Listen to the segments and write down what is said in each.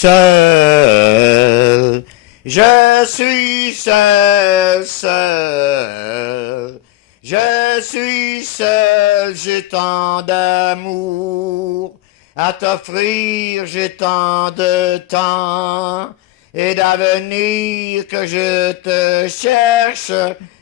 seul. Je suis seul, seul. Je suis seul, j'ai tant d'amour à t'offrir, j'ai tant de temps et d'avenir que je te cherche,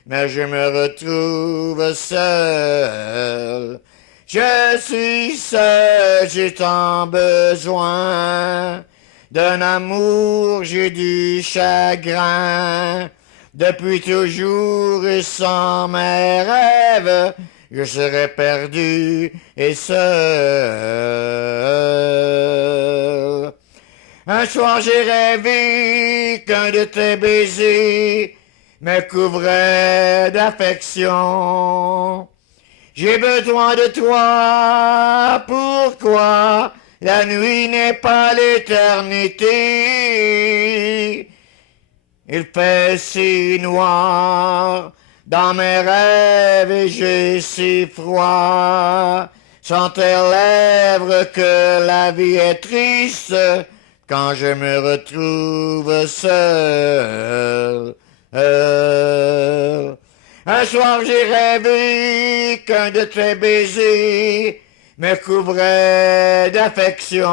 mais je me retrouve seul. Je suis seul, j'ai tant besoin d'un amour, j'ai du chagrin. Depuis toujours et sans mes rêves, je serais perdu et seul. Un soir j'ai rêvé qu'un de tes baisers me couvrait d'affection. J'ai besoin de toi, pourquoi la nuit n'est pas l'éternité? Il fait si noir dans mes rêves et j'ai si froid. Sans tes lèvres que la vie est triste quand je me retrouve seul. Un soir j'ai rêvé qu'un de tes baisers me couvrait d'affection.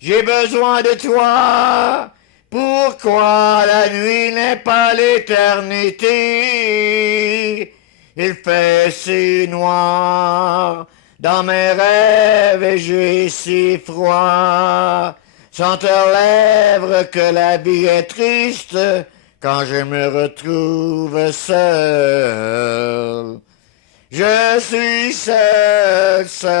J'ai besoin de toi. Pourquoi la nuit n'est pas l'éternité? Il fait si noir dans mes rêves et j'ai si froid. Sans tes lèvres que la vie est triste quand je me retrouve seul. Je suis seul, seul.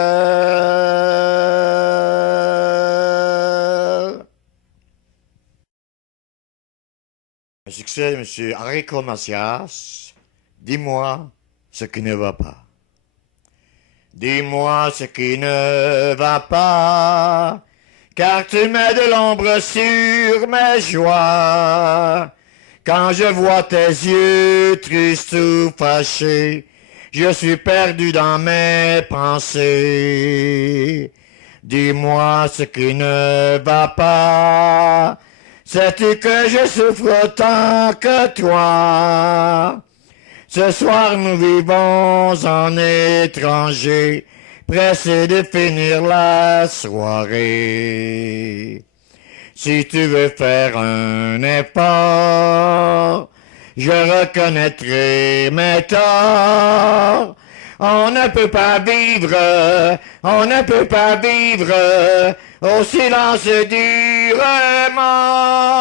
Un succès de M. Enrico Macias. Dis-moi ce qui ne va pas. Dis-moi ce qui ne va pas, car tu mets de l'ombre sur mes joies. Quand je vois tes yeux tristes ou fâchés, je suis perdu dans mes pensées. Dis-moi ce qui ne va pas. Sais-tu que je souffre autant que toi? Ce soir nous vivons en étrangers, pressés de finir la soirée. Si tu veux faire un effort, je reconnaîtrai mes torts. On ne peut pas vivre au silence du remords.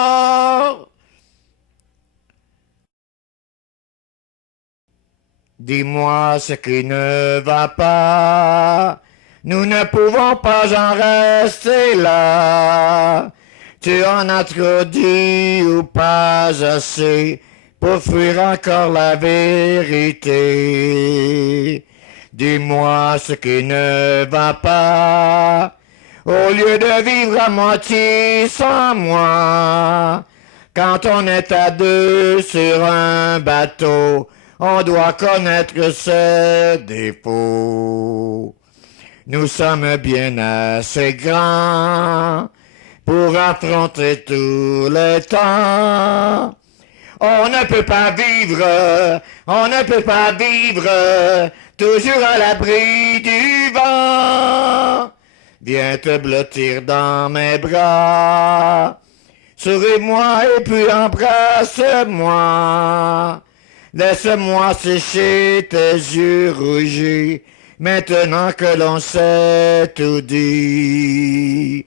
Dis-moi ce qui ne va pas, nous ne pouvons pas en rester là. Tu en as trop dit ou pas assez pour fuir encore la vérité. Dis-moi ce qui ne va pas, au lieu de vivre à moitié sans moi. Quand on est à deux sur un bateau, on doit connaître ses défauts. Nous sommes bien assez grands pour affronter tous les temps. On ne peut pas vivre toujours à l'abri du vent. Viens te blottir dans mes bras, souris-moi et puis embrasse-moi. Laisse-moi sécher tes yeux rougis, maintenant que l'on sait tout dit.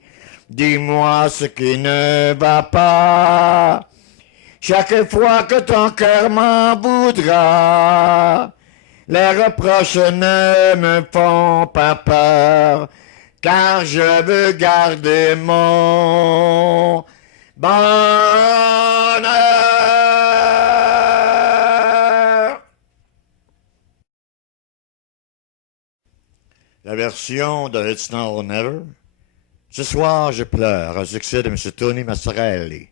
Dis-moi ce qui ne va pas, chaque fois que ton cœur m'en voudra. Les reproches ne me font pas peur, car je veux garder mon bonheur. La version de It's Now or Never. Ce soir, je pleure, un succès de M. Tony Massarelli.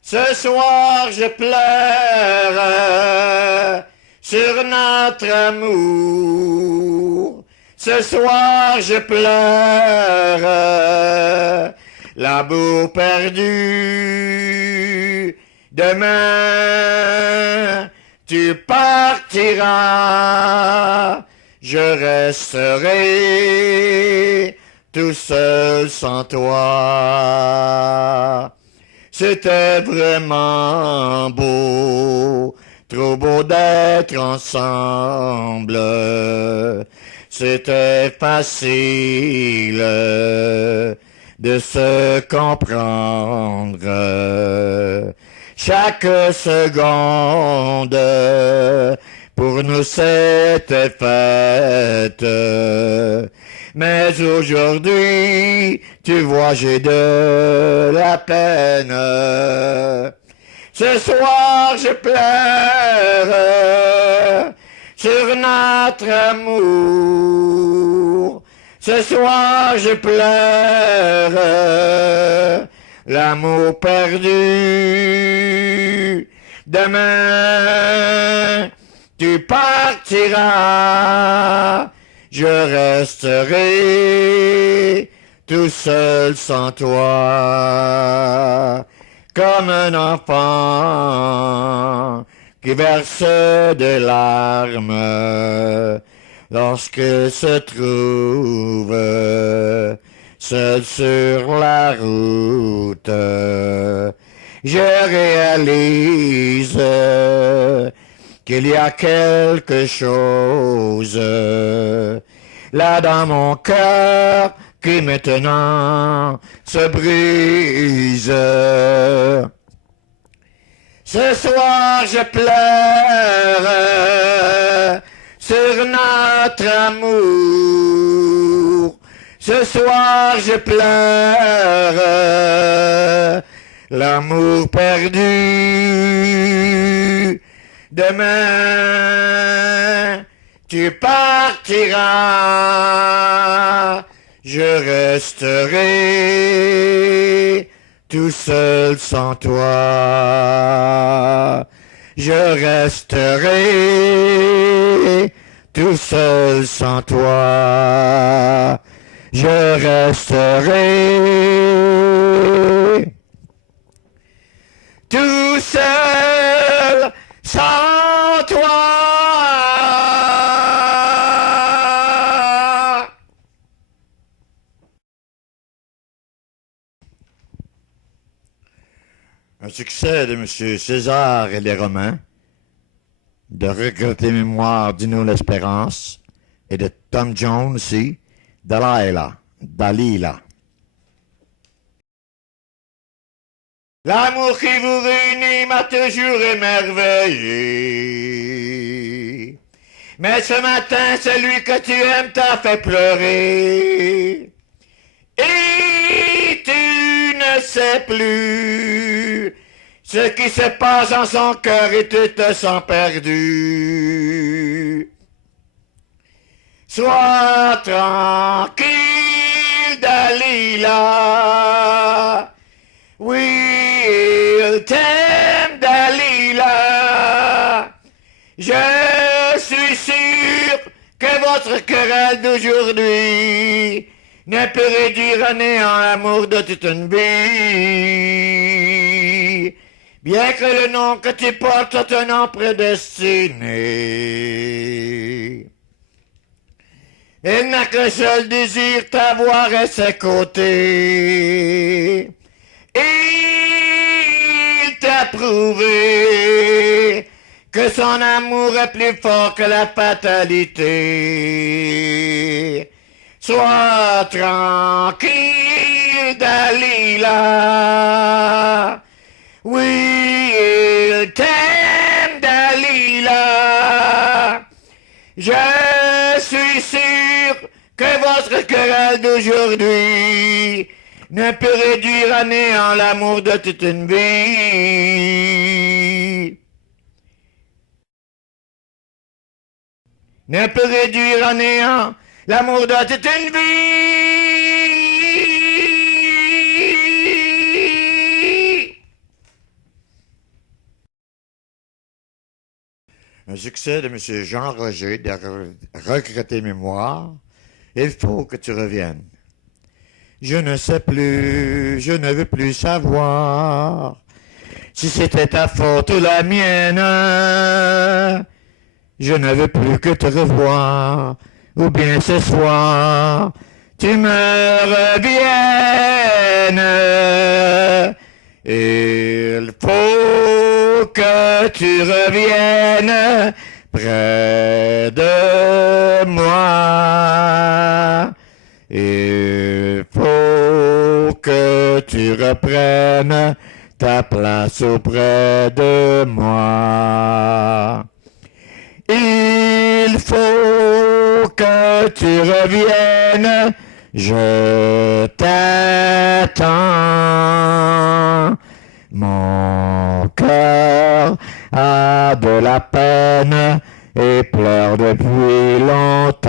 Ce soir, je pleure sur notre amour. Ce soir je pleure l'amour perdu. Demain tu partiras, je resterai tout seul sans toi. C'était vraiment beau, trop beau d'être ensemble. C'était facile de se comprendre. Chaque seconde pour nous c'était faite. Mais aujourd'hui, tu vois, j'ai de la peine. Ce soir, je pleure sur notre amour. Ce soir, je pleure l'amour perdu. Demain, tu partiras. Je resterai tout seul sans toi, comme un enfant qui verse des larmes lorsque se trouve seul sur la route. Je réalise qu'il y a quelque chose là dans mon cœur qui maintenant se brise. Ce soir je pleure sur notre amour. Ce soir je pleure l'amour perdu. Demain, tu partiras, je resterai tout seul sans toi. Je resterai tout seul sans toi. Je resterai tout seul sans toi. Un succès de M. César et les Romains, de Regretter mémoire d'Ino l'Espérance et de Tom Jones aussi, Dalila. L'amour qui vous réunit m'a toujours émerveillé. Mais ce matin, celui que tu aimes t'a fait pleurer. Et tu ne sais plus ce qui se passe en son cœur et tu te sens perdu. Sois tranquille, Dalila. Oui, il t'aime, Dalila. Je suis sûr que votre querelle d'aujourd'hui ne peut réduire à néant l'amour de toute une vie. Bien que le nom que tu portes soit un nom prédestiné. Il n'a qu'un seul désir, t'avoir à ses côtés. Il t'a prouvé que son amour est plus fort que la fatalité. Sois tranquille, Dalila. Oui, il t'aime, Dalila. Je suis sûr que votre querelle d'aujourd'hui ne peut réduire à néant l'amour de toute une vie. Ne peut réduire à néant l'amour de toute une vie. Un succès de M. Jean Roger de Regretter mémoire il faut que tu reviennes. Je ne sais plus, je ne veux plus savoir si c'était ta faute ou la mienne. Je ne veux plus que te revoir, ou bien ce soir, tu me reviennes. Il faut que tu reviennes près de moi. Il faut que tu reprennes ta place auprès de moi. Il faut que tu reviennes, je t'attends. Mon cœur a de la peine et pleure depuis longtemps.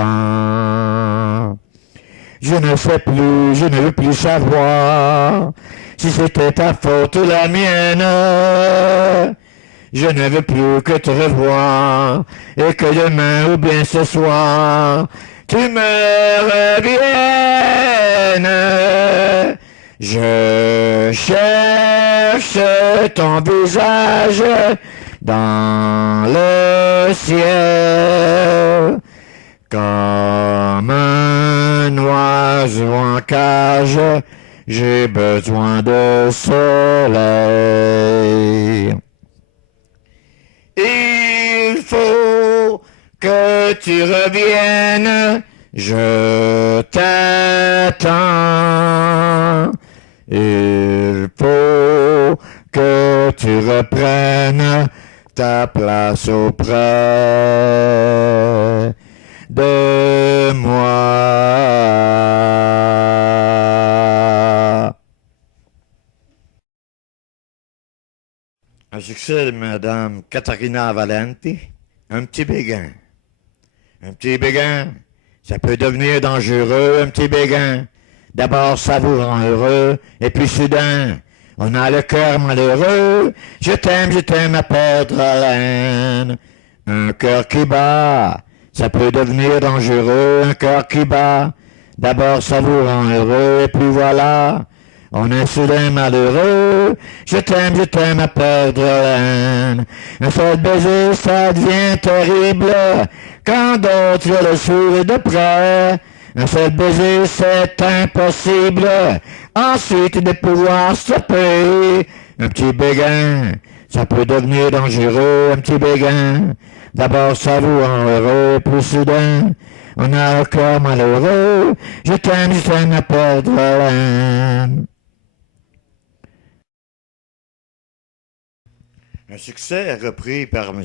Je ne sais plus, je ne veux plus savoir si c'était ta faute ou la mienne. Je ne veux plus que te revoir et que demain ou bien ce soir, tu me reviennes. Je cherche ton visage dans le ciel comme un oiseau en cage. J'ai besoin de soleil. Il faut que tu reviennes, je t'attends. Il faut que tu reprennes ta place auprès de moi. Un succès de Madame Caterina Valenti, un petit béguin. Un petit béguin, ça peut devenir dangereux, un petit béguin. D'abord, ça vous rend heureux, et puis soudain, on a le cœur malheureux. Je t'aime à perdre haleine. Un cœur qui bat, ça peut devenir dangereux, un cœur qui bat. D'abord, ça vous rend heureux, et puis voilà. On est soudain malheureux, je t'aime à perdre haleine. Un seul baiser, ça devient terrible, quand d'autres le suivent de près. Un seul baiser, c'est impossible, ensuite de pouvoir stopper. Un petit béguin, ça peut devenir dangereux, un petit béguin. D'abord, ça vous rend heureux, plus soudain, on a le cœur malheureux. Je t'aime à perdre haleine. Un succès repris par M.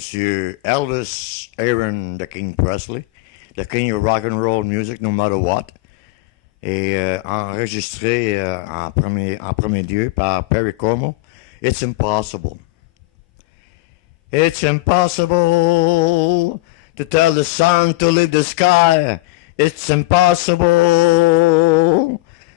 Elvis Aaron de King Presley, le King of Rock and Roll Music, no matter what, et enregistré en premier lieu par Perry Como. It's impossible. It's impossible to tell the sun to leave the sky. It's impossible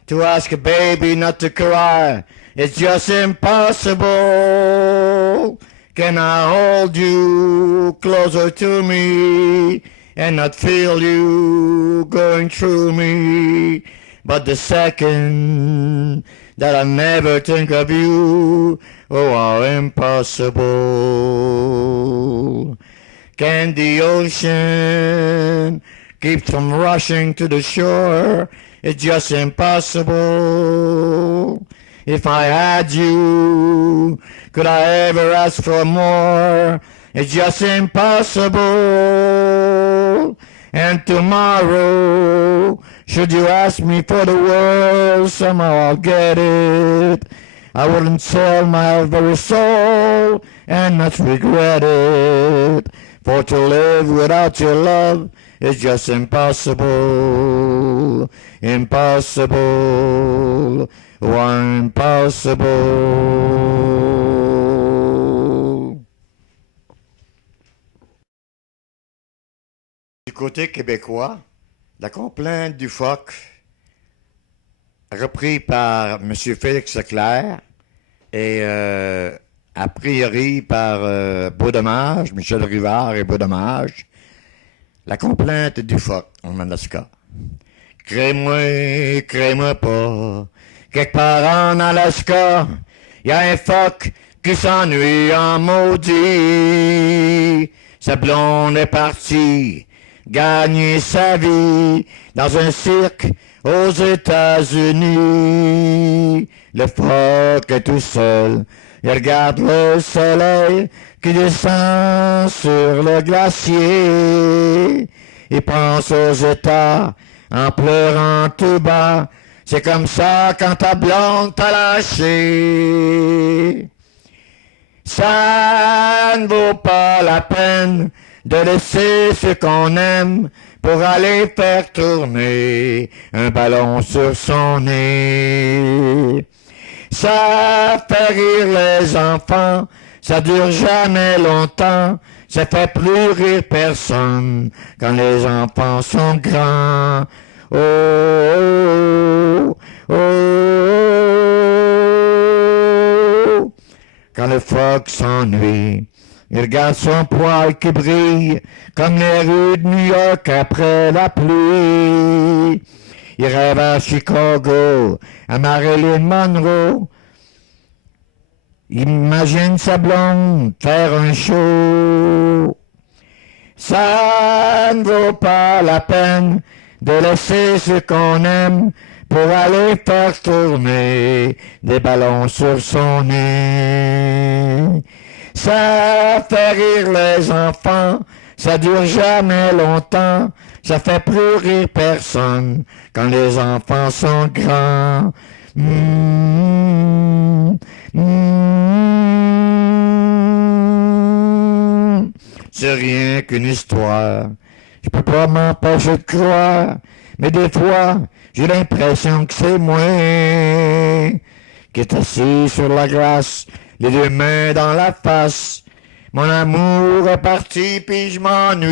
to ask a baby not to cry. It's just impossible. Can I hold you closer to me and not feel you going through me? But the second that I never think of you, oh, how impossible. Can the ocean keep from rushing to the shore? It's just impossible. If I had you, could I ever ask for more? It's just impossible. And tomorrow, should you ask me for the world, somehow I'll get it. I wouldn't sell my very soul and not regret it. For to live without your love is just impossible. Impossible. Oh, impossible. Du côté québécois, la complainte du phoque, repris par M. Félix Leclerc et a priori par Beaudommage, Michel Rivard et Beaudommage, la complainte du phoque en Alaska, Crée-moi pas. Quelque part en Alaska, y a un phoque qui s'ennuie en maudit. Sa blonde est partie gagner sa vie dans un cirque aux États-Unis. Le phoque est tout seul, il regarde le soleil qui descend sur le glacier. Il pense aux États en pleurant tout bas. C'est comme ça quand ta blonde t'a lâché. Ça ne vaut pas la peine de laisser ce qu'on aime pour aller faire tourner un ballon sur son nez. Ça fait rire les enfants, ça dure jamais longtemps, ça fait plus rire personne quand les enfants sont grands. Oh, oh, oh, oh. Quand le phoque s'ennuie, il regarde son poil qui brille comme les rues de New York après la pluie. Il rêve à Chicago, à Marilyn Monroe. Il imagine sa blonde faire un show. Ça ne vaut pas la peine de laisser ce qu'on aime pour aller faire tourner des ballons sur son nez. Ça fait rire les enfants, ça dure jamais longtemps, ça fait plus rire personne quand les enfants sont grands. C'est rien qu'une histoire, je peux pas m'empêcher de croire, mais des fois, j'ai l'impression que c'est moi qui est assis sur la glace, les deux mains dans la face. Mon amour est parti puis je m'ennuie.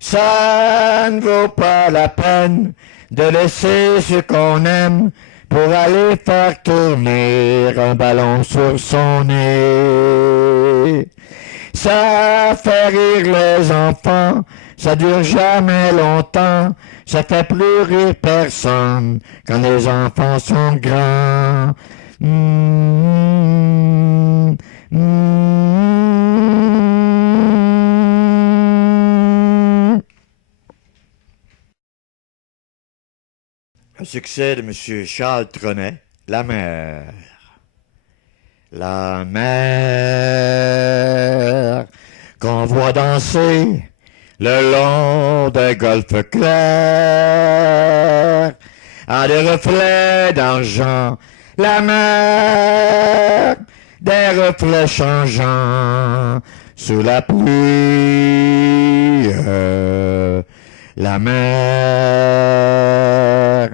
Ça ne vaut pas la peine de laisser ce qu'on aime pour aller faire tourner un ballon sur son nez. Ça fait rire les enfants, ça dure jamais longtemps, ça fait plus rire personne quand les enfants sont grands. Un succès de M. Charles Trenet, La mer. La mer qu'on voit danser le long des golfes clairs a des reflets d'argent. La mer, des reflets changeants sous la pluie. La mer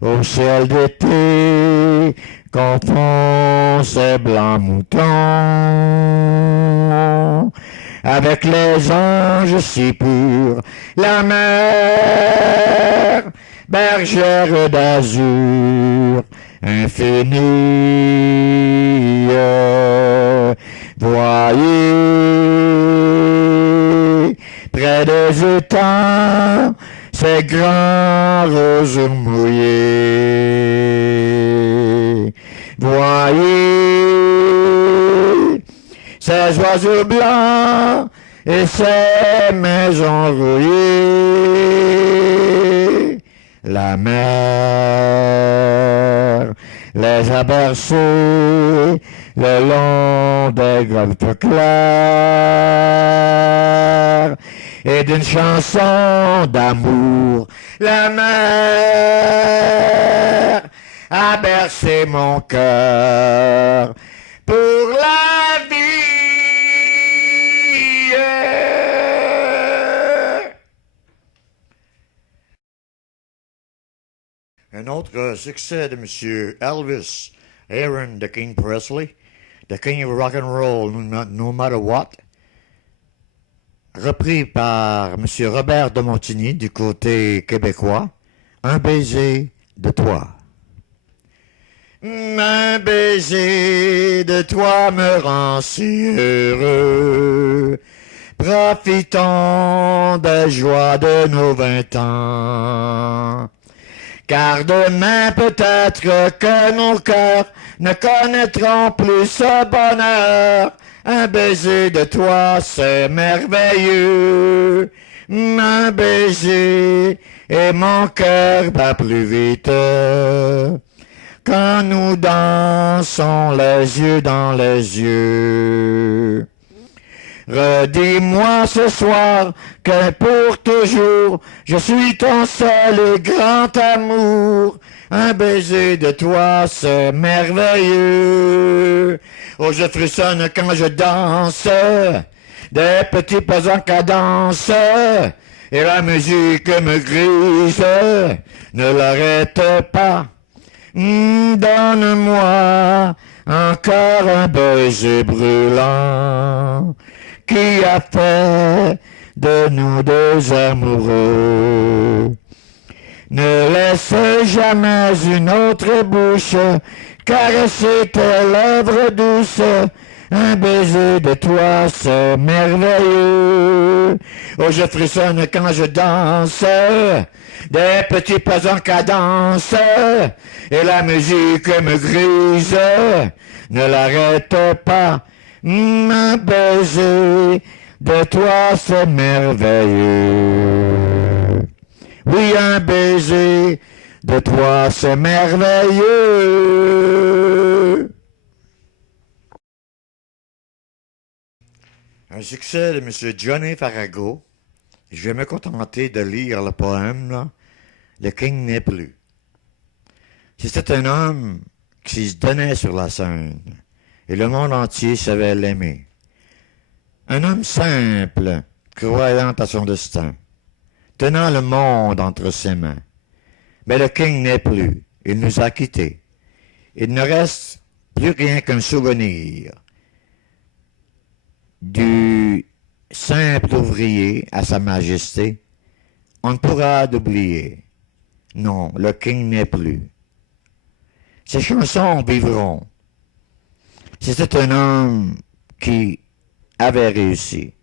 au ciel d'été confond ses blancs moutons avec les anges si purs. La mer, bergère d'azur infinie, voyez près des étangs ces grands roseaux mouillés. Voyez ces oiseaux blancs et ces maisons rouillées. La mer les a bercés le long des golfes clairs et d'une chanson d'amour. La mer a bercé mon cœur pour la vie. Un autre succès de M. Elvis Aaron de King Presley, The King of Rock and Roll, No Matter What, repris par M. Robert de Montigny du côté québécois, Un baiser de toi. Un baiser de toi me rend si heureux, profitons des joies de nos 20 ans. Car demain peut-être que nos cœurs ne connaîtront plus ce bonheur. Un baiser de toi, c'est merveilleux. Un baiser et mon cœur bat plus vite. Quand nous dansons les yeux dans les yeux. Redis-moi ce soir que pour toujours je suis ton seul et grand amour. Un baiser de toi, c'est merveilleux. Oh, je frissonne quand je danse, des petits pas en cadence, et la musique me grise, ne l'arrête pas. Donne-moi encore un baiser brûlant qui a fait de nous deux amoureux. Ne laisse jamais une autre bouche caresser tes lèvres douces. Un baiser de toi, c'est merveilleux. Oh, je frissonne quand je danse, des petits pas en cadence, et la musique me grise, ne l'arrête pas. Un baiser de toi, c'est merveilleux. Oui, un baiser de toi, c'est merveilleux. Un succès de M. Johnny Farago. Je vais me contenter de lire le poème, là. Le King n'est plus. C'était un homme qui se donnait sur la scène, et le monde entier savait l'aimer. Un homme simple, croyant à son destin, tenant le monde entre ses mains. Mais le King n'est plus, il nous a quittés. Il ne reste plus rien qu'un souvenir du simple ouvrier à sa majesté. On ne pourra l'oublier. Non, le King n'est plus. Ses chansons vivront. C'était un homme qui avait réussi,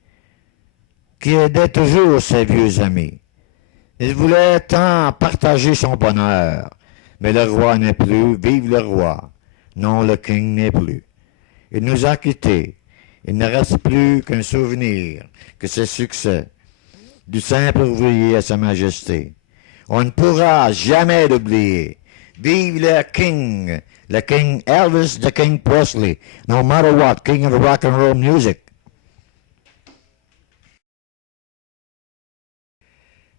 qui aidait toujours ses vieux amis. Il voulait tant partager son bonheur, mais le roi n'est plus, vive le roi. Non, le King n'est plus. Il nous a quittés. Il ne reste plus qu'un souvenir, que ses succès, du simple ouvrier à sa majesté. On ne pourra jamais l'oublier. Vive le King Elvis, the King Presley, no matter what, King of rock and roll music.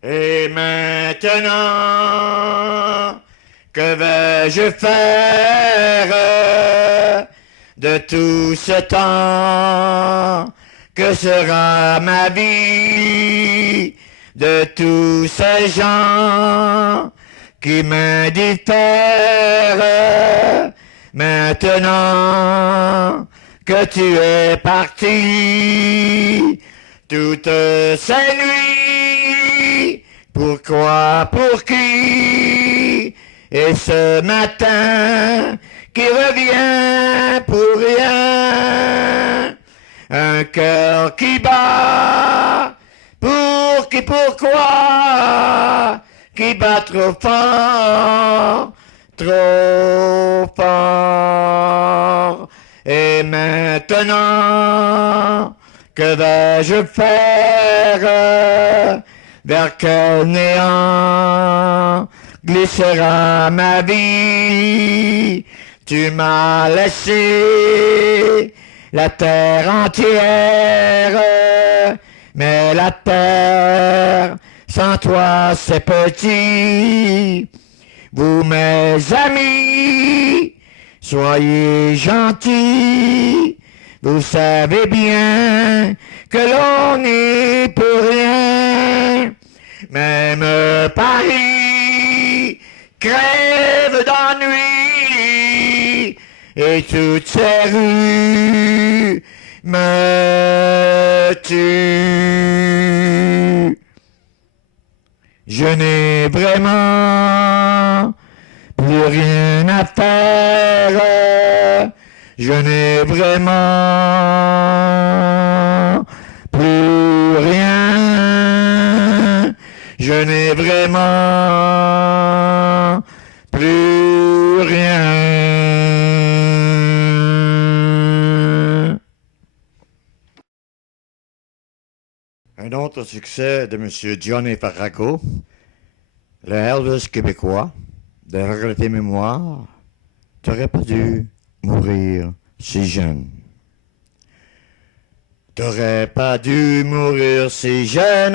Et maintenant, que vais-je faire de tout ce temps? Que sera ma vie de tous ces gens qui m'indiffèrent? Maintenant que tu es parti, toutes ces nuits, pourquoi, pour qui? Et ce matin qui revient pour rien, un cœur qui bat, pour qui, pourquoi, qui bat trop fort. Et maintenant, que vais-je faire? Vers quel néant glissera ma vie? Tu m'as laissé la terre entière, mais la terre sans toi c'est petit. Vous mes amis, soyez gentils, vous savez bien que l'on n'y peut rien. Même Paris crève d'ennui et toutes ces rues me tuent. Je n'ai vraiment plus rien à faire. Je n'ai vraiment plus je n'ai vraiment plus rien. Un autre succès de M. Johnny Farago, le Elvis québécois, de regretter mémoire, t'aurais pas dû mourir si jeune. T'aurais pas dû mourir si jeune.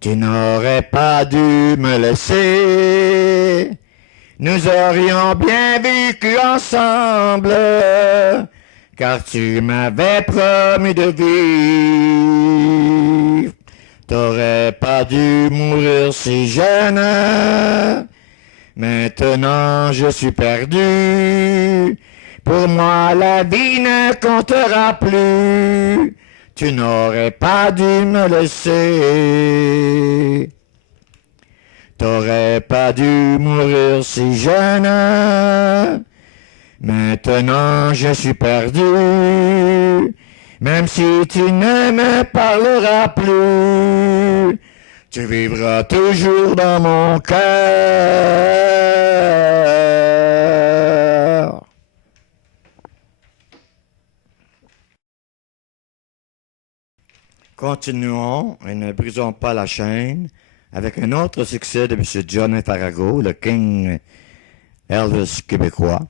Tu n'aurais pas dû me laisser. Nous aurions bien vécu ensemble, car tu m'avais promis de vivre. T'aurais pas dû mourir si jeune. Maintenant je suis perdu. Pour moi la vie ne comptera plus. Tu n'aurais pas dû me laisser. T'aurais pas dû mourir si jeune. Maintenant je suis perdu. Même si tu ne me parleras plus, tu vivras toujours dans mon cœur. Continuons et ne brisons pas la chaîne avec un autre succès de M. Johnny Farago, le King Elvis québécois.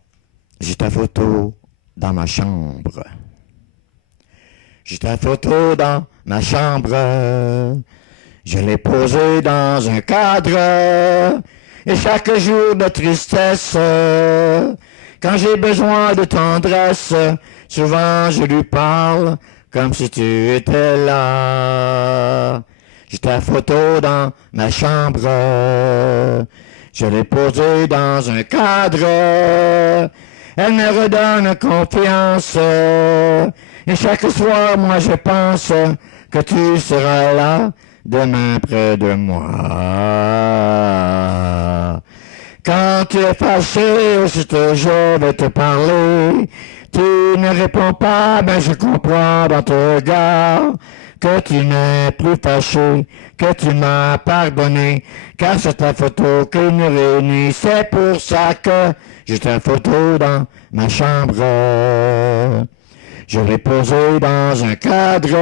J'ai ta photo dans ma chambre. J'ai ta photo dans ma chambre. Je l'ai posée dans un cadre. Et chaque jour de tristesse, quand j'ai besoin de tendresse, souvent je lui parle comme si tu étais là. J'ai ta photo dans ma chambre. Je l'ai posée dans un cadre. Elle me redonne confiance. Et chaque soir, moi je pense que tu seras là, demain près de moi. Quand tu es fâché, aussitôt je vais te parler. Tu ne réponds pas, ben je comprends dans ton regard que tu n'es plus fâché, que tu m'as pardonné, car c'est ta photo qui nous réunit. C'est pour ça que j'ai ta photo dans ma chambre. Je l'ai posée dans un cadre.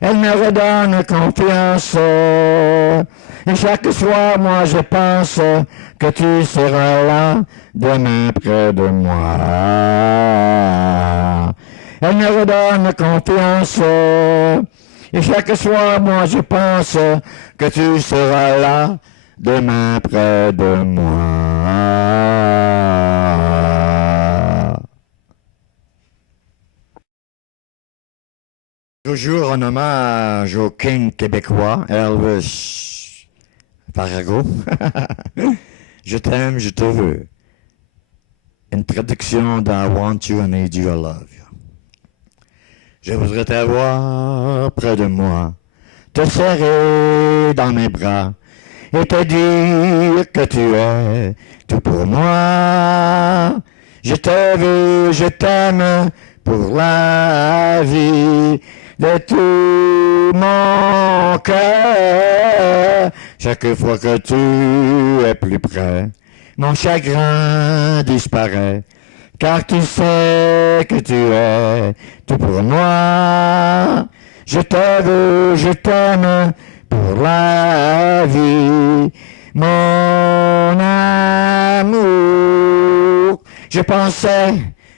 Elle me redonne confiance. Et chaque soir, moi, je pense que tu seras là, demain près de moi. Elle me redonne confiance. Et chaque soir, moi, je pense que tu seras là, demain près de moi. Toujours en hommage au King québécois, Elvis Farago. Je t'aime, je te veux. Une traduction d'I Want You, I Need You, I Love You. Je voudrais t'avoir près de moi, te serrer dans mes bras et te dire que tu es tout pour moi. Je te veux, je t'aime pour la vie. De tout mon cœur, chaque fois que tu es plus près, mon chagrin disparaît, car tu sais que tu es tout pour moi. Je te veux, je t'aime pour la vie, mon amour. Je pensais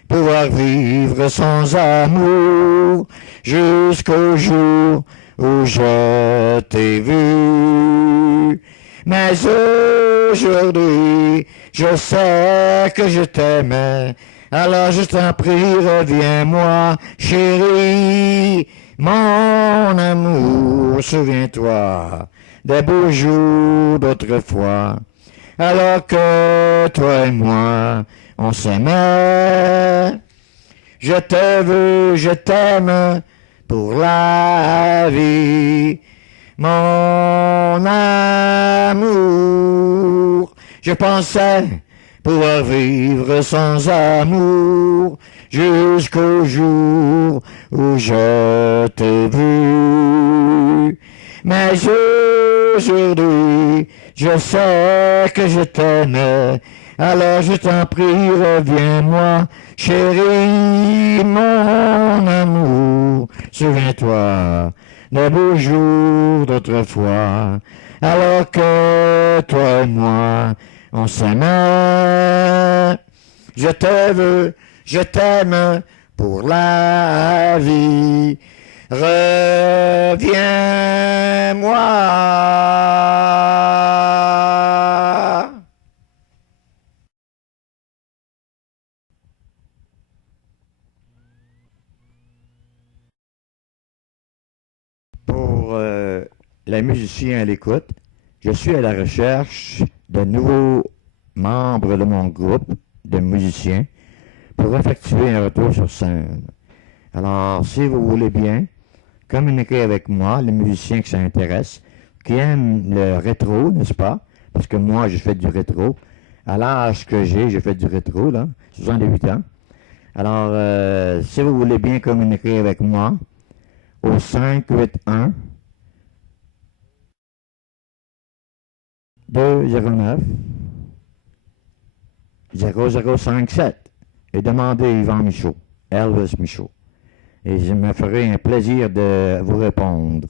pouvoir vivre sans amour, jusqu'au jour où je t'ai vu. Mais aujourd'hui, je sais que je t'aimais. Alors je t'en prie, reviens-moi, chérie. Mon amour, souviens-toi des beaux jours d'autrefois. Alors que toi et moi, on s'aimait. Je te veux, je t'aime pour la vie, mon amour. Je pensais pouvoir vivre sans amour jusqu'au jour où je t'ai vu. Mais aujourd'hui, je sais que je t'aimais, alors je t'en prie, reviens-moi, chérie, mon amour. Souviens-toi des beaux jours d'autrefois, alors que toi et moi, on s'aimait. Je te veux, je t'aime pour la vie. Reviens-moi. Pour les musiciens à l'écoute, je suis à la recherche de nouveaux membres de mon groupe de musiciens pour effectuer un retour sur scène. Alors, si vous voulez bien, communiquez avec moi, les musiciens que ça intéresse, qui aiment le rétro, n'est-ce pas? Parce que moi, je fais du rétro. À l'âge que j'ai fait du rétro, là, 68 ans. Alors, si vous voulez bien communiquer avec moi, au 581 209 0057 et demandez Yvan Michaud, Elvis Michaud. Et je me ferai un plaisir de vous répondre.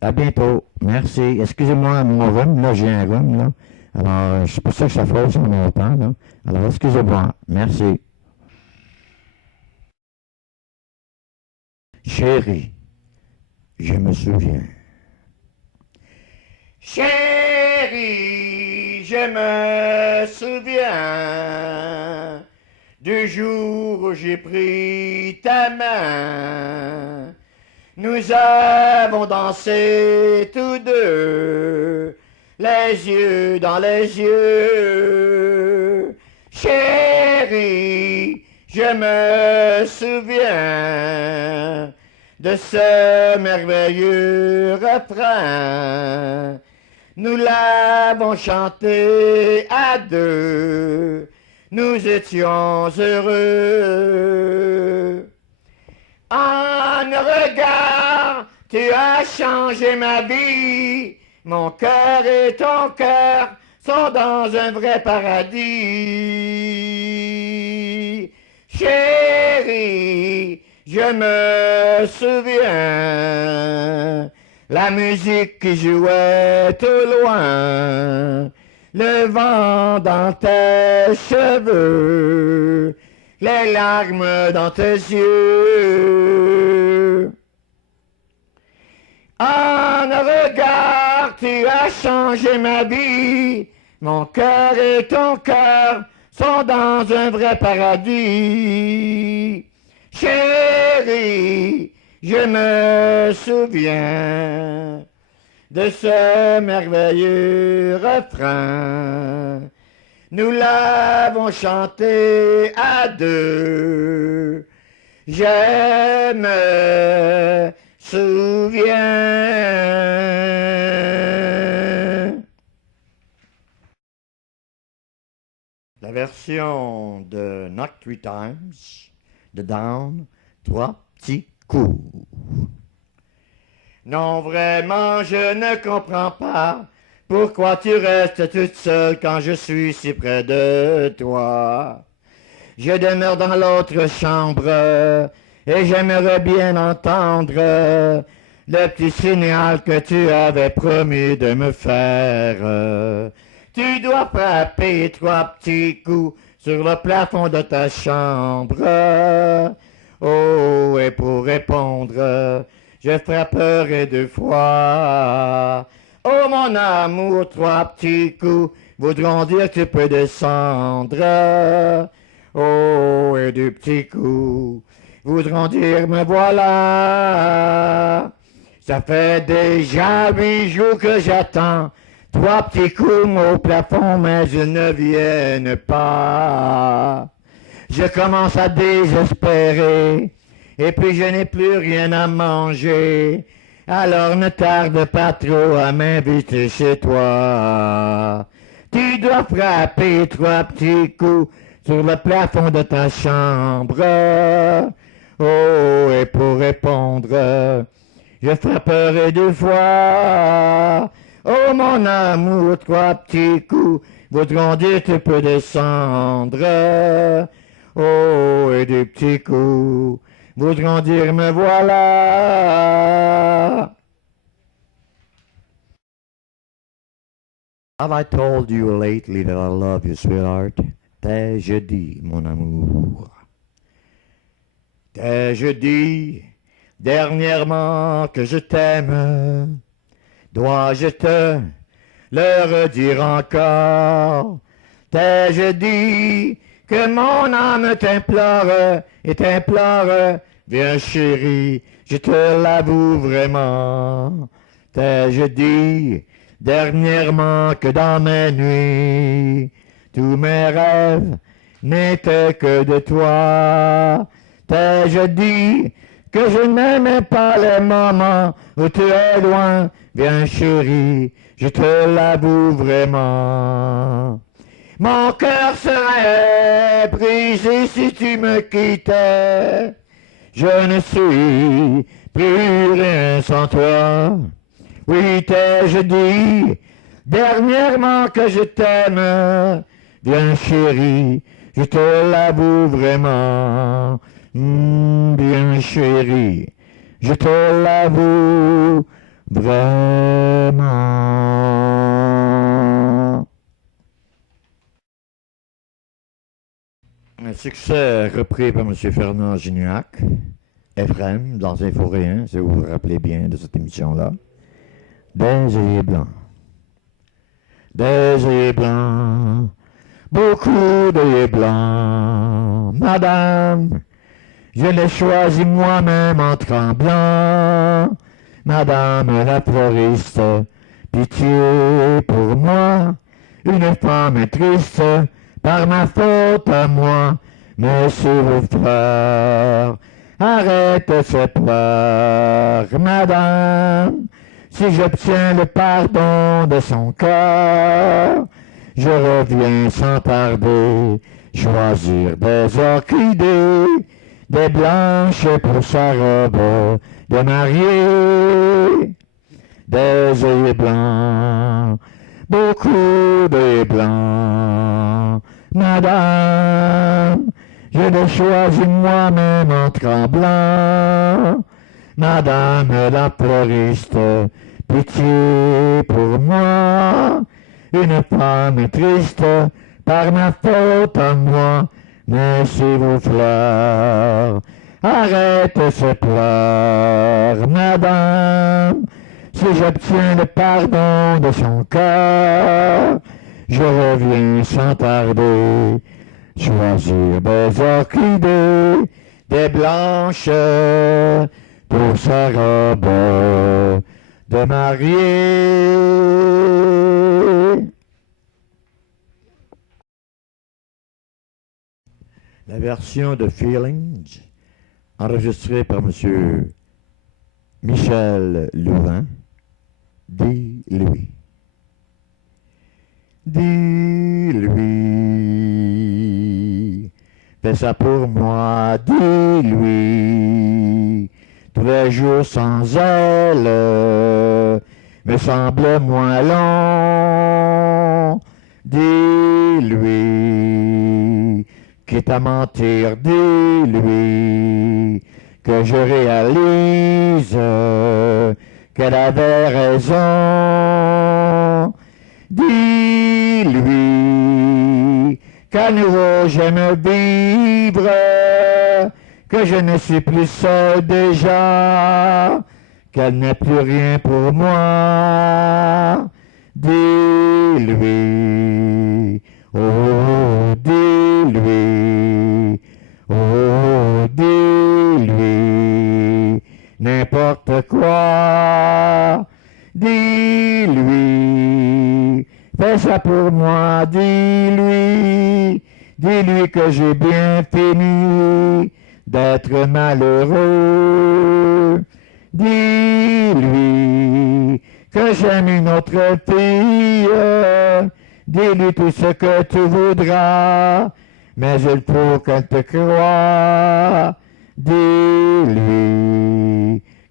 À bientôt. Merci. Excusez-moi mon rhume. Là, j'ai un rhume, là. Alors, c'est pour ça que ça fausse en longtemps, là. Alors, excusez-moi. Merci. Chérie, je me souviens. Chérie, je me souviens du jour où j'ai pris ta main. Nous avons dansé tous deux, les yeux dans les yeux. Chérie, je me souviens de ce merveilleux refrain. Nous l'avons chanté à deux, nous étions heureux. En un regard, tu as changé ma vie. Mon cœur et ton cœur sont dans un vrai paradis. Chérie, je me souviens, la musique qui jouait au loin, le vent dans tes cheveux, les larmes dans tes yeux. En un regard, tu as changé ma vie. Mon cœur et ton cœur sont dans un vrai paradis. Chérie, je me souviens de ce merveilleux refrain. Nous l'avons chanté à deux. Je me souviens. La version de Knock Three Times de Down, trois petits coups. Non, vraiment, je ne comprends pas pourquoi tu restes toute seule quand je suis si près de toi. Je demeure dans l'autre chambre et j'aimerais bien entendre le petit signal que tu avais promis de me faire. Tu dois frapper trois petits coups sur le plafond de ta chambre. Oh, et pour répondre, je frapperai deux fois. Oh, mon amour, trois petits coups voudront dire que tu peux descendre. Oh, et deux petits coups voudront dire me voilà. Ça fait déjà 8 jours que j'attends. Trois petits coups au plafond, mais ils ne viennent pas. Je commence à désespérer, et puis je n'ai plus rien à manger. Alors ne tarde pas trop à m'inviter chez toi. Tu dois frapper 3 petits coups sur le plafond de ta chambre. Oh, et pour répondre, je frapperai 2 fois. Oh, mon amour, 3 petits coups voudront dire tu peux descendre. Oh, et 2 petits coups voudront dire me voilà. Have I told you lately that I love you, sweetheart? T'ai-je dit, mon amour? T'ai-je dit dernièrement que je t'aime? Dois-je te le redire encore? T'ai-je dit que mon âme t'implore et t'implore? Viens chérie, je te l'avoue vraiment. T'ai-je dit dernièrement que dans mes nuits, tous mes rêves n'étaient que de toi? T'ai-je dit que je n'aimais pas les moments où tu es loin? Viens chérie, je te l'avoue vraiment. Mon cœur serait brisé si tu me quittais. Je ne suis plus rien sans toi. Oui, t'ai-je dit dernièrement que je t'aime? Viens chérie, je te l'avoue vraiment. Bien chérie, je te l'avoue vraiment. Un succès repris par M. Fernand Gignac, Ephrem, dans Info-Rien, si vous vous rappelez bien de cette émission-là. Des œillets blancs. Des œillets blancs. Beaucoup d'œillets blancs. Madame, je l'ai choisi moi-même en tremblant. Madame la floriste, pitié pour moi. Une femme triste, par ma faute à moi. Monsieur vos fleurs, arrête ces pleurs, madame. Si j'obtiens le pardon de son cœur, je reviens sans tarder choisir des orchidées, des blanches pour sa robe de mariée, des œillets blancs, beaucoup d'œillets blancs, madame. Je l'ai choisi moi-même en tremblant. Madame la floriste, pitié pour moi. Une femme triste par ma faute à moi. Mais si vos fleurs, arrête ces pleurs, madame. Si j'obtiens le pardon de son cœur, je reviens sans tarder choisir des orchidées, des blanches pour sa robe de mariée. La version de Feelings, enregistrée par M. Michel Louvain, dis-lui. Dis-lui, fais ça pour moi, dis-lui. Tous les jours sans elle me semblent moins longs. Dis-lui, quitte à mentir, dis-lui que je réalise qu'elle avait raison. Dis-lui qu'à nouveau j'aime vivre, que je ne suis plus seul déjà, qu'elle n'est plus rien pour moi. Dis-lui, oh, dis-lui, oh, dis-lui, n'importe quoi. Dis-lui, fais ça pour moi, dis-lui, dis-lui que j'ai bien fini d'être malheureux. Dis-lui que j'aime une autre fille, dis-lui tout ce que tu voudras, mais il faut qu'elle te croie. Dis-lui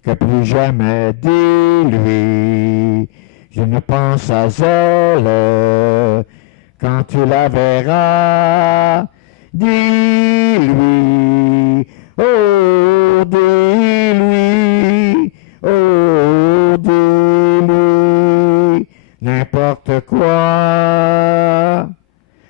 que plus jamais, dis-lui, je ne pense à elle quand tu la verras. Dis-lui, oh, dis-lui, oh, dis-lui, n'importe quoi.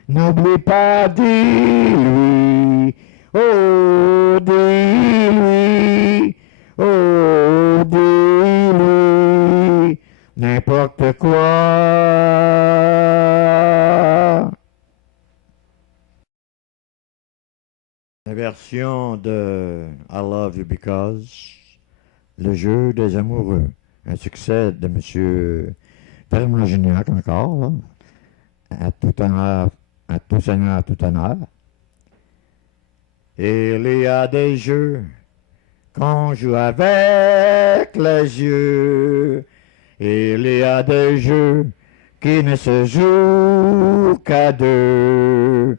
N'oublie pas, dis-lui, oh, dis-lui, oh, dis-lui, n'importe quoi. La version de I Love You Because, le jeu des amoureux, un succès de M. Fermont Gignac encore, là, à tout honneur, à tout seigneur, à tout honneur. Il y a des jeux qu'on joue avec les yeux. Il y a des jeux qui ne se jouent qu'à deux.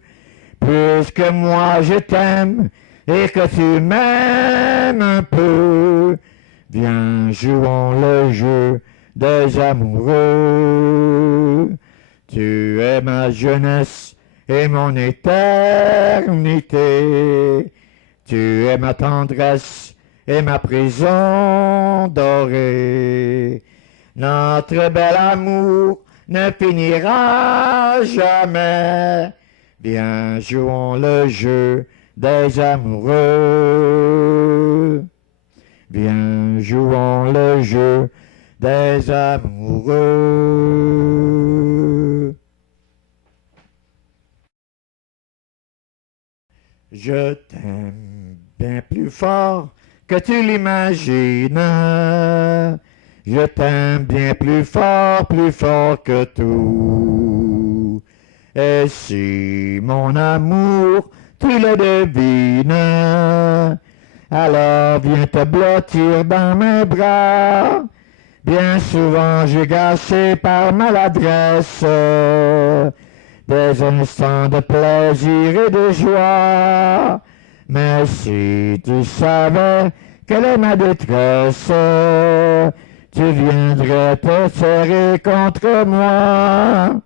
Puisque moi je t'aime et que tu m'aimes un peu, viens jouons le jeu des amoureux. Tu es ma jeunesse et mon éternité. Tu es ma tendresse et ma prison dorée. Notre bel amour ne finira jamais. Viens, jouons le jeu des amoureux. Viens, jouons le jeu des amoureux. Je t'aime bien plus fort que tu l'imagines. Je t'aime bien plus fort que tout. Et si mon amour, tu le devines, alors viens te blottir dans mes bras. Bien souvent j'ai gâché par maladresse des instants de plaisir et de joie. Mais si tu savais quelle est ma détresse, tu viendrais te serrer contre moi.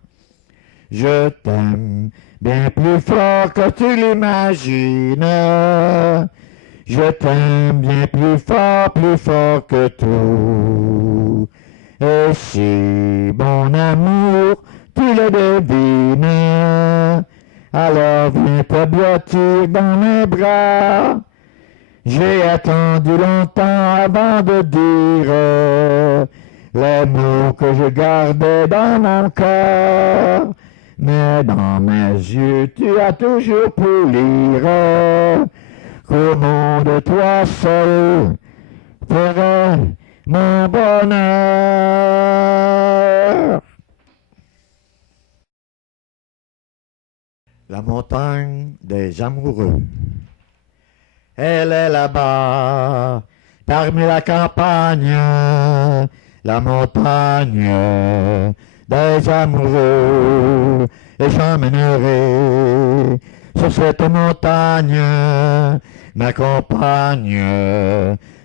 Je t'aime bien plus fort que tu l'imagines. Je t'aime bien plus fort que tout. Et si mon amour, tu le devines, alors viens te blottir dans mes bras. J'ai attendu longtemps avant de dire les mots que je gardais dans mon cœur. Mais dans mes yeux, tu as toujours pu lire qu'au monde de toi seul ferait mon bonheur. La montagne des amoureux. Elle est là-bas, parmi la campagne, la montagne des amoureux. Et j'emmènerai sur cette montagne ma compagne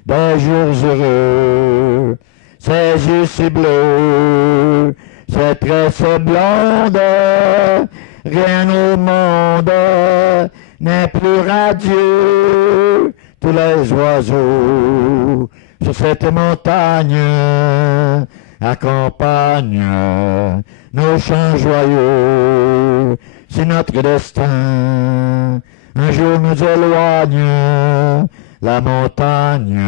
des jours heureux. Ses yeux si bleus, ses tresses blondes, rien au monde n'est plus radieux. Tous les oiseaux sur cette montagne accompagnent nos chants joyeux. C'est notre destin, un jour nous éloigne, la montagne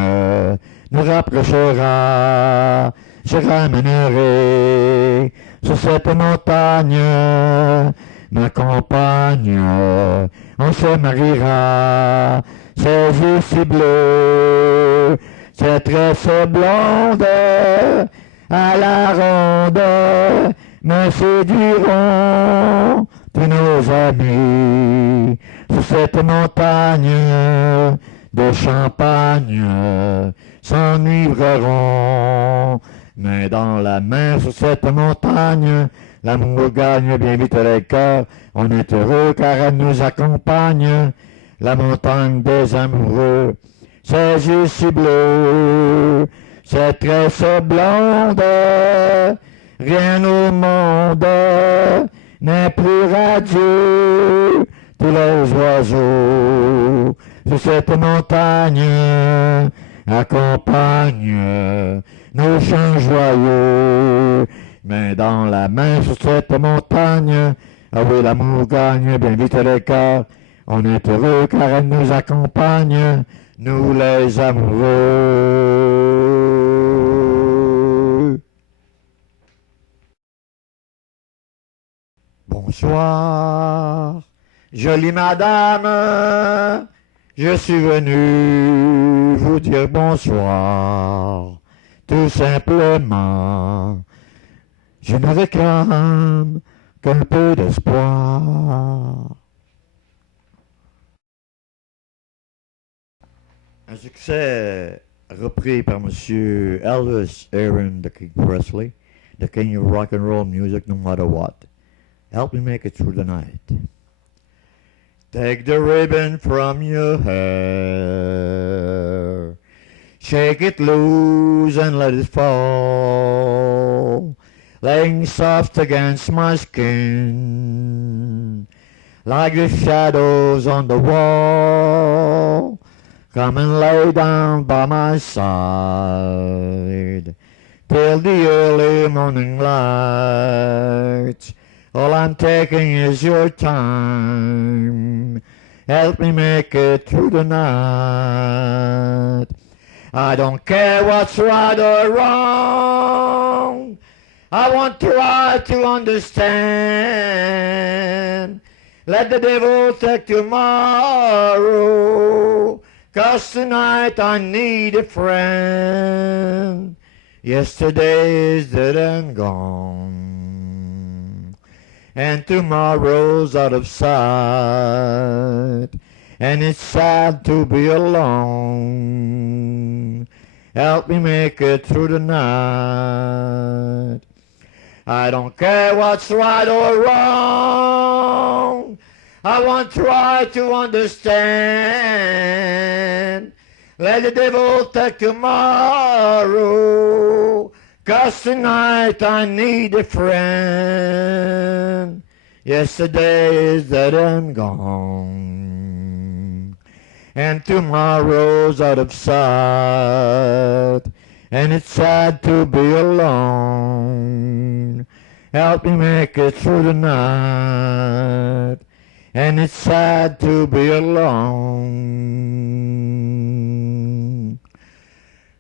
nous rapprochera. Je ramènerai sur cette montagne ma compagne, on se mariera. Ses yeux si bleus, ses tresses blondes, à la ronde, me séduiront tous nos amis. Sur cette montagne de champagne, s'enivreront Main dans la main sur cette montagne, l'amour gagne bien vite les cœurs. On est heureux car elle nous accompagne. La montagne des amoureux, ses yeux si bleus, ses tresses blondes, rien au monde n'est plus radieux. Tous les oiseaux sur cette montagne accompagnent nos chants joyeux. Main dans la main sur cette montagne, ah oui, l'amour gagne bien vite les cœurs. On est heureux car elle nous accompagne, nous les amoureux. Bonsoir, jolie madame, je suis venu vous dire bonsoir, tout simplement. Je ne réclame qu'un peu d'espoir. Un succès repris par M. Elvis Aaron, the King Presley, the king of rock and roll music no matter what. Help me make it through the night. Take the ribbon from your hair, shake it loose and let it fall, laying soft against my skin, like the shadows on the wall. Come and lay down by my side till the early morning light. All I'm taking is your time. Help me make it through the night. I don't care what's right or wrong. I want to try to understand. Let the devil take tomorrow. 'Cause tonight I need a friend. Yesterday is dead and gone, and tomorrow's out of sight, and it's sad to be alone. Help me make it through the night. I don't care what's right or wrong. I want to try to understand. Let the devil take tomorrow. 'Cause tonight I need a friend. Yesterday is dead and gone, and tomorrow's out of sight, and it's sad to be alone. Help me make it through the night. And it's sad to be alone.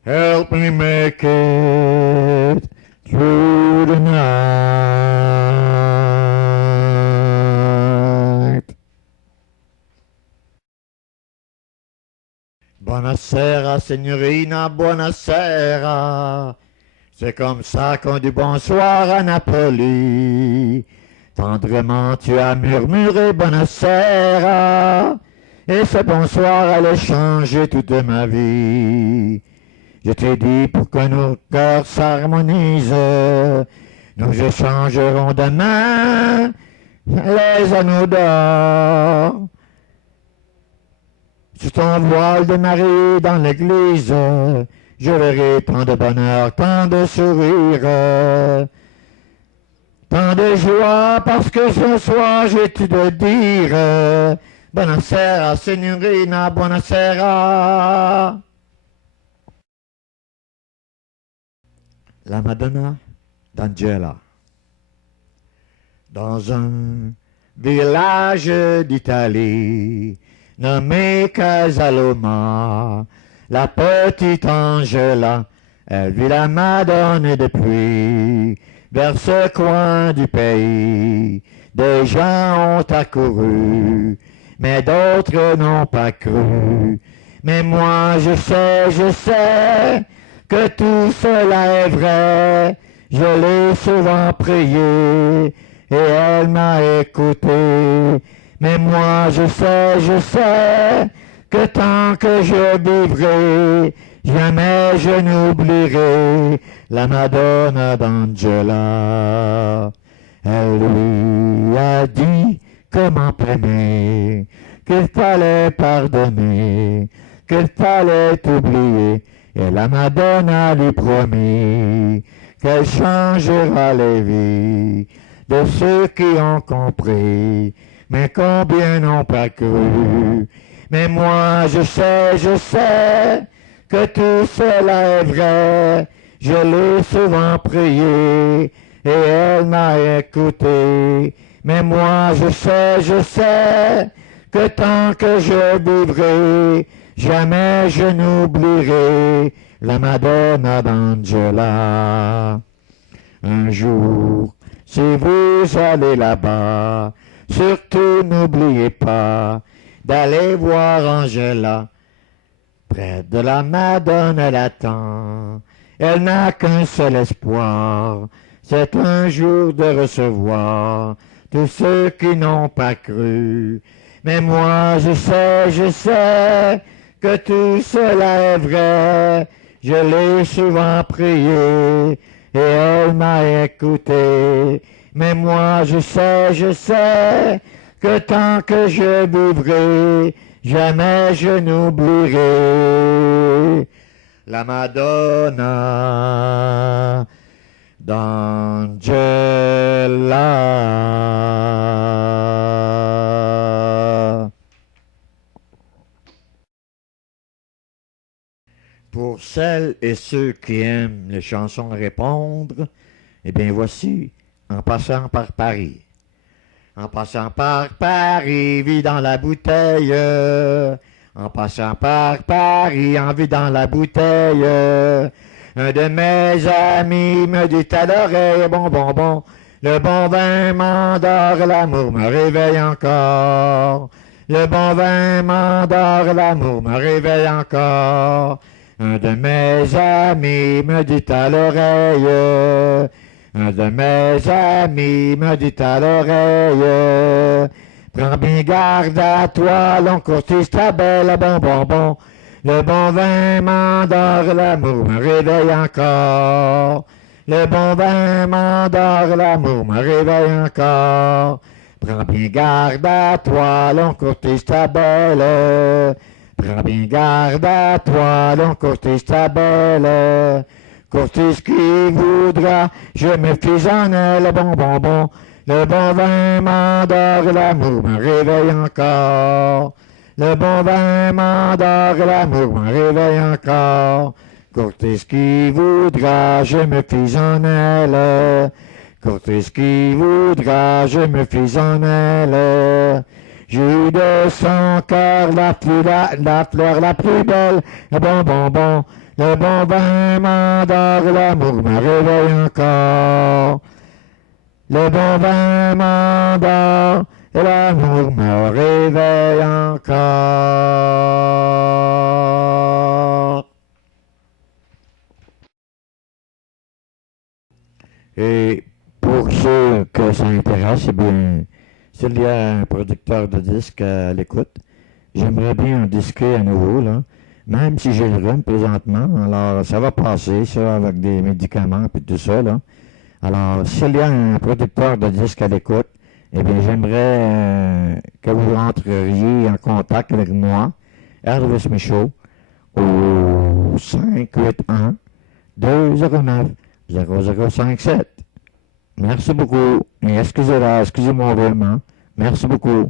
Help me make it through the night. Buonasera, signorina, buonasera. C'est comme ça qu'on dit bonsoir à Napoli. Tendrement tu as murmuré buonasera, et ce bonsoir allait changer toute ma vie. Je t'ai dit pour que nos cœurs s'harmonisent, nous échangerons demain les anneaux d'or. Sous ton voile de mariée dans l'église, je verrai tant de bonheur, tant de sourires. Tant de joie parce que ce soir j'ai tout de dire. Buonasera, signorina, buonasera. La Madonna d'Angela. Dans un village d'Italie nommé Casaloma, la petite Angela, elle vit la Madone depuis. Vers ce coin du pays, des gens ont accouru, mais d'autres n'ont pas cru. Mais moi je sais que tout cela est vrai. Je l'ai souvent prié et elle m'a écouté. Mais moi je sais que tant que je vivrai, jamais je n'oublierai la Madonna d'Angela. Elle lui a dit comment aimer, qu'il fallait pardonner, qu'il fallait oublier, et la Madonna lui promit qu'elle changera les vies de ceux qui ont compris, mais combien n'ont pas cru. Mais moi je sais que tout cela est vrai, je l'ai souvent prié, et elle m'a écouté. Mais moi je sais que tant que je vivrai, jamais je n'oublierai la Madonna d'Angela. Un jour, si vous allez là-bas, surtout n'oubliez pas d'aller voir Angela. Près de la Madone, elle attend. Elle n'a qu'un seul espoir, c'est un jour de recevoir tous ceux qui n'ont pas cru. Mais moi je sais que tout cela est vrai. Je l'ai souvent prié et elle m'a écouté. Mais moi je sais que tant que je vivrai, jamais je n'oublierai la Madonna d'Angela. Pour celles et ceux qui aiment les chansons à répondre, eh bien voici, en passant par Paris. En passant par Paris, vidant la bouteille. En passant par Paris, en vidant la bouteille. Un de mes amis me dit à l'oreille, bon, le bon vin m'endort, l'amour me réveille encore. Le bon vin m'endort, l'amour me réveille encore. Un de mes amis me dit à l'oreille, un de mes amis me dit à l'oreille, prends bien garde à toi, l'on courtise ta belle, bon. Le bon vin m'endort, l'amour me réveille encore. Le bon vin m'endort, l'amour me réveille encore. Prends bien garde à toi, l'on courtise ta belle. Prends bien garde à toi, l'on courtise ta belle. Courtise qui voudra, je me fie en elle, bon. Le bon vin m'endort, l'amour me réveille encore. Le bon vin m'endort, l'amour me réveille encore. Courtise qui voudra, je me fie en elle. Courtise qui voudra, je me fie en elle. J'ai eu de son cœur la fleur la plus belle, bon. Le bon vin m'endort, l'amour me réveille encore. Le bon vin m'endort, et l'amour me réveille encore. Et pour ceux que ça intéresse, eh bien, s'il y a un producteur de disques à l'écoute, j'aimerais bien en disquer à nouveau, là. Même si j'ai le rhume présentement, alors ça va passer, ça, avec des médicaments et tout ça, là. Alors, s'il y a un producteur de disques à l'écoute, eh bien, j'aimerais que vous rentriez en contact avec moi, Elvis Michaud, au 581-209-0057. Merci beaucoup. Et excusez mon rhume, hein. Merci beaucoup.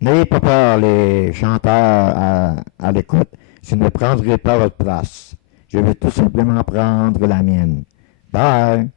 N'ayez pas peur, les chanteurs à l'écoute, je ne prendrai pas votre place. Je vais tout simplement prendre la mienne. Bye!